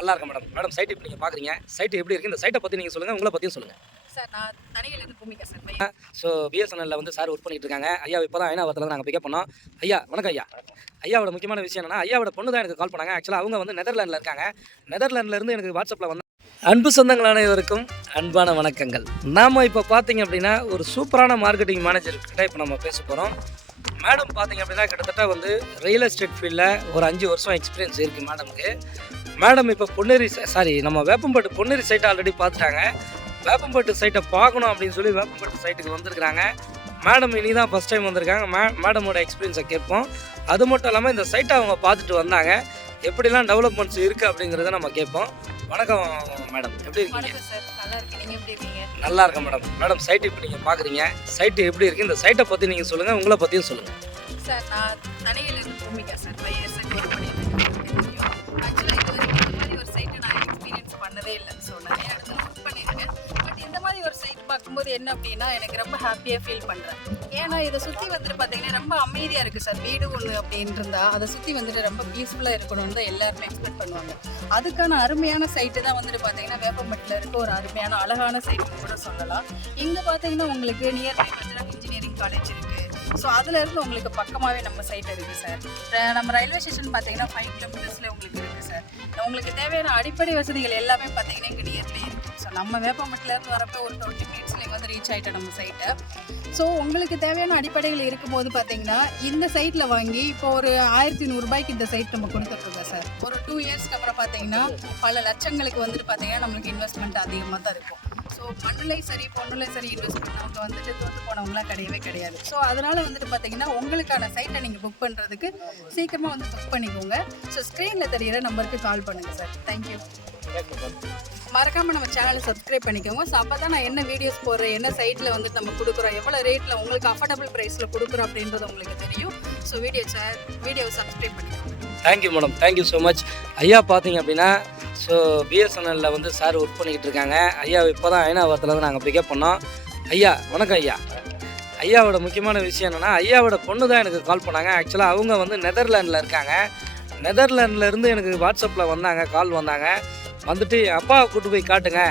நல்லா இருக்கேன் madam. Madam side இப்போ நீங்கள் பார்க்குறீங்க சைட் எப்படி இருக்குது இந்த சைட்டை பற்றி நீங்கள் சொல்லுங்கள் உங்களை பற்றியும் சொல்லுங்கள் சார் நான் தனியிலேருந்து சார் ஸோ பிஎஸ்என்எல்ல வந்து சார் ஒர்க் பண்ணிட்டு இருக்காங்க. ஐயா இப்போ தான் ஐநாவரத்தில் நாங்கள் பிக்கப் பண்ணோம். ஐயா வணக்கம் ஐயா. ஐயாவோட முக்கியமான விஷயம் என்னன்னா ஐயாவோட பொண்ணு தான் எனக்கு கால் பண்ணாங்க. ஆக்சுவலாக அவங்க வந்து நெதர்லாண்டில் இருக்காங்க. நெதர்லாண்டில் இருந்து எனக்கு வாட்ஸ்அப்பில் வந்து அன்பு சொந்தங்கள் அனைவருக்கும் அன்பான வணக்கங்கள். நாம் இப்போ பார்த்தீங்க அப்படின்னா ஒரு சூப்பரான மார்க்கெட்டிங் மேனேஜர் கிட்ட இப்போ நம்ம பேச போகிறோம் மேடம் பார்த்தீங்க அப்படின்னா கிட்டத்தட்ட வந்து ரியல் எஸ்டேட் ஃபீல்டில் ஒரு அஞ்சு வருஷம் எக்ஸ்பீரியன்ஸ் இருக்குது மேடம்க்கு மேடம் இப்போ பொன்னேரி சாரி நம்ம வேப்பம்பட்டு பொன்னேரி சைட்டை ஆல்ரெடி பார்த்துட்டாங்க. வேப்பம்பட்டு சைட்டை பார்க்கணும் அப்படின்னு சொல்லி வேப்பம்பட்டு சைட்டுக்கு வந்திருக்கிறாங்க. மேடம் இனி தான் ஃபஸ்ட் டைம் வந்திருக்காங்க மே மேடமோட எக்ஸ்பீரியன்ஸை கேட்போம். அது மட்டும் இல்லாமல் இந்த சைட்டை அவங்க பார்த்துட்டு வந்தாங்க. எப்படிலாம் டெவலப்மெண்ட்ஸ் இருக்குது அப்படிங்கிறத நம்ம கேட்போம். வணக்கம் மேடம் எப்படி இருக்கீங்க? நல்லா இருக்கேன். மேடம் மேடம் சைட் இப்போ நீங்கள் பார்க்குறீங்க சைட்டு எப்படி இருக்குது இந்த சைட்டை பற்றி நீங்கள் சொல்லுங்கள் உங்களை பற்றியும் சொல்லுங்கள் சார் நான் சார் ஃபைவ் இயர்ஸ் பார்க்கும்போது என்ன அப்படின்னா எனக்கு ரொம்ப ஹாப்பியாக ஃபீல் பண்ணுறேன் ஏன்னா இதை சுற்றி வந்துட்டு பார்த்தீங்கன்னா ரொம்ப அமைதியாக இருக்குது சார். வீடு ஒன்று அப்படின்னு இருந்தால் அதை சுற்றி வந்துட்டு ரொம்ப பீஸ்ஃபுல்லாக இருக்கணும்னு தான் எல்லாருமே எக்ஸ்பெக்ட் பண்ணுவாங்க. அதுக்கான அருமையான சைட்டு தான் வந்துட்டு பார்த்தீங்கன்னா வேப்பம்பட்டில் இருக்க ஒரு அருமையான அழகான சைட்டுன்னு கூட சொல்லலாம். இங்கே பார்த்தீங்கன்னா உங்களுக்கு நியர்பை பஜ்ரங் இன்ஜினியரிங் காலேஜ் இருக்குது ஸோ அதுலேருந்து உங்களுக்கு பக்கமாகவே நம்ம சைட் இருக்குது சார். நம்ம ரயில்வே ஸ்டேஷன் பார்த்தீங்கன்னா ஃபைவ் கிலோமீட்டர்ஸில் உங்களுக்கு இருக்குது சார். உங்களுக்கு தேவையான அடிப்படை வசதிகள் எல்லாமே பார்த்தீங்கன்னா இங்கே நியர்லேயே இருக்குது ஸோ நம்ம வேப்பமட்டிலேருந்து வரப்போ ஒரு டுவெண்ட்டி மினிட்ஸ்லேயே வந்து ரீச் ஆகிட்டோம் நம்ம சைட்டை ஸோ உங்களுக்கு தேவையான அடிப்படைகள் இருக்கும்போது பார்த்தீங்கன்னா இந்த சைட்டில் வாங்கி இப்போ ஒரு ஆயிரத்தி நூறுரூபாய்க்கு இந்த சைட் நம்ம கொடுத்துட்ருக்கோம் சார். ஒரு டூ இயர்ஸ்க்கு அப்புறம் பார்த்தீங்கன்னா பல லட்சங்களுக்கு வந்துட்டு பார்த்தீங்கன்னா நம்மளுக்கு இன்வெஸ்ட்மெண்ட் அதிகமாக தான் இருக்கும். ஸோ மண்ணுலையும் சரி பொண்ணுலையும் சரி இன்வெஸ்ட் பண்ணவங்க வந்துட்டு தோற்று போனவங்களாம் கிடையவே கிடையாது. ஸோ அதனால் வந்துட்டு பார்த்தீங்கன்னா உங்களுக்கான சைட்டை நீங்கள் புக் பண்ணுறதுக்கு சீக்கிரமாக வந்து புக் பண்ணிக்கோங்க. ஸோ ஸ்க்ரீனில் தெரியிற நம்பருக்கு கால் பண்ணுங்கள் சார். தேங்க்யூ மறக்காமல் நம்ம சேனலை சப்ஸ்கிரைப் பண்ணிக்கோங்க. ஸோ அப்போ தான் நான் என்ன வீடியோஸ் போடுறேன் என்ன சைட்டில் வந்துட்டு நம்ம கொடுக்குறோம் எவ்வளோ ரேட்டில் உங்களுக்கு அஃபோர்டபுள் ப்ரைஸில் கொடுக்குறோம் அப்படின்றது உங்களுக்கு தெரியும். ஸோ வீடியோ வீடியோவை சப்ஸ்கிரைப் பண்ணிக்கோங்க. Thank you madam thank you so much ஐயா பார்த்தீங்க அப்படின்னா ஸோ பிஎஸ்என்எல்ல வந்து சார் ஒர்க் பண்ணிக்கிட்டு இருக்காங்க. ஐயா இப்போ தான் ஐநாவரத்தில் வந்து நாங்கள் பிக்கப் பண்ணோம். ஐயா வணக்கம் ஐயா. ஐயாவோட முக்கியமான விஷயம் என்னென்னா ஐயாவோட பொண்ணு தான் எனக்கு கால் பண்ணாங்க. ஆக்சுவலாக அவங்க வந்து நெதர்லாண்டில் இருக்காங்க. நெதர்லாண்ட்லேருந்து எனக்கு வாட்ஸ்அப்பில் வந்தாங்க கால் வந்தாங்க. வந்துட்டு அப்பாவை கூட்டு போய் காட்டுங்க.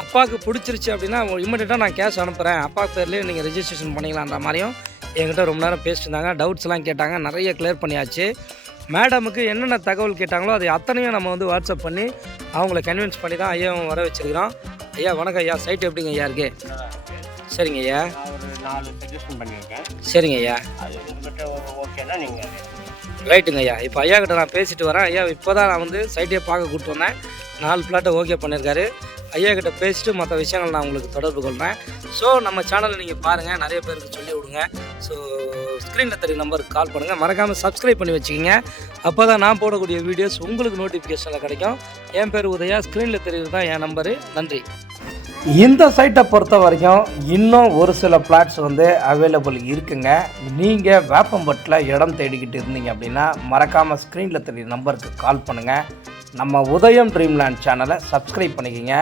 அப்பாவுக்கு பிடிச்சிருச்சு அப்படின்னா இம்மிடியட்டாக நான் கேஷ் அனுப்புகிறேன் அப்பா பேர்லேயே நீங்கள் ரெஜிஸ்ட்ரேஷன் பண்ணிக்கலான்ற மாதிரியும் என்கிட்ட ரொம்ப நேரம் பேசிட்டு இருந்தாங்க. டவுட்ஸ்லாம் கேட்டாங்க. நிறைய கிளியர் பண்ணியாச்சு. மேடமுக்கு என்னென்ன தகவல் கேட்டாங்களோ அதை அத்தனையும் நம்ம வந்து வாட்ஸ்அப் பண்ணி அவங்கள கன்வின்ஸ் பண்ணி தான் ஐயாவும் வர வச்சிருக்கிறோம். ஐயா வணக்கம் ஐயா. சைட் எப்படிங்க ஐயா இருக்கு? சரிங்க ஐயா. சரிங்க ஐயா. ரைட்டுங்க ஐயா. இப்போ ஐயா கிட்ட நான் பேசிட்டு வரேன். ஐயா இப்போ தான் நான் வந்து சைட்டே பார்க்க கூப்பிட்டு வந்தேன். நாலு பிளாட்டை ஓகே பண்ணியிருக்காரு ஐயா கிட்ட பேசிட்டு மற்ற விஷயங்கள் நான் உங்களுக்கு தொடர்பு கொள்கிறேன் ஸோ நம்ம சேனலை நீங்கள் பாருங்கள் நிறைய பேருக்கு சொல்லி விடுங்க ஸோ ஸ்க்ரீனில் தெரிய நம்பருக்கு கால் பண்ணுங்கள் மறக்காமல் சப்ஸ்கிரைப் பண்ணி வச்சுக்கிங்க. அப்போ தான் நான் போடக்கூடிய வீடியோஸ் உங்களுக்கு நோட்டிஃபிகேஷனில் கிடைக்கும். என் பேர் உதயா. ஸ்க்ரீனில் தெரியுது தான் என் நம்பரு நன்றி. இந்த சைட்டை பொறுத்த வரைக்கும் இன்னும் ஒரு சில பிளாட்ஸ் வந்து அவைலபிள் இருக்குங்க. நீங்கள் வேப்பம்பட்டில் இடம் தேடிக்கிட்டு இருந்தீங்க அப்படின்னா மறக்காமல் ஸ்க்ரீனில் தெரிய நம்பருக்கு கால் பண்ணுங்கள் நம்ம உதயம் ட்ரீம்லேண்ட் சேனலை சப்ஸ்கிரைப் பண்ணிக்கோங்க.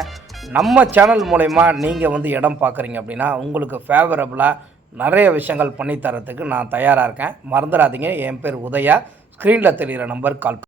நம்ம சேனல் மூலயமா நீங்கள் வந்து இடம் பார்க்குறீங்க அப்படின்னா உங்களுக்கு ஃபேவரபுளாக நிறைய விஷயங்கள் பண்ணி தரத்துக்கு நான் தயாராக இருக்கேன். மறந்துடாதீங்க. என் பேர் உதயா. ஸ்க்ரீனில் தெரிகிற நம்பர் கால்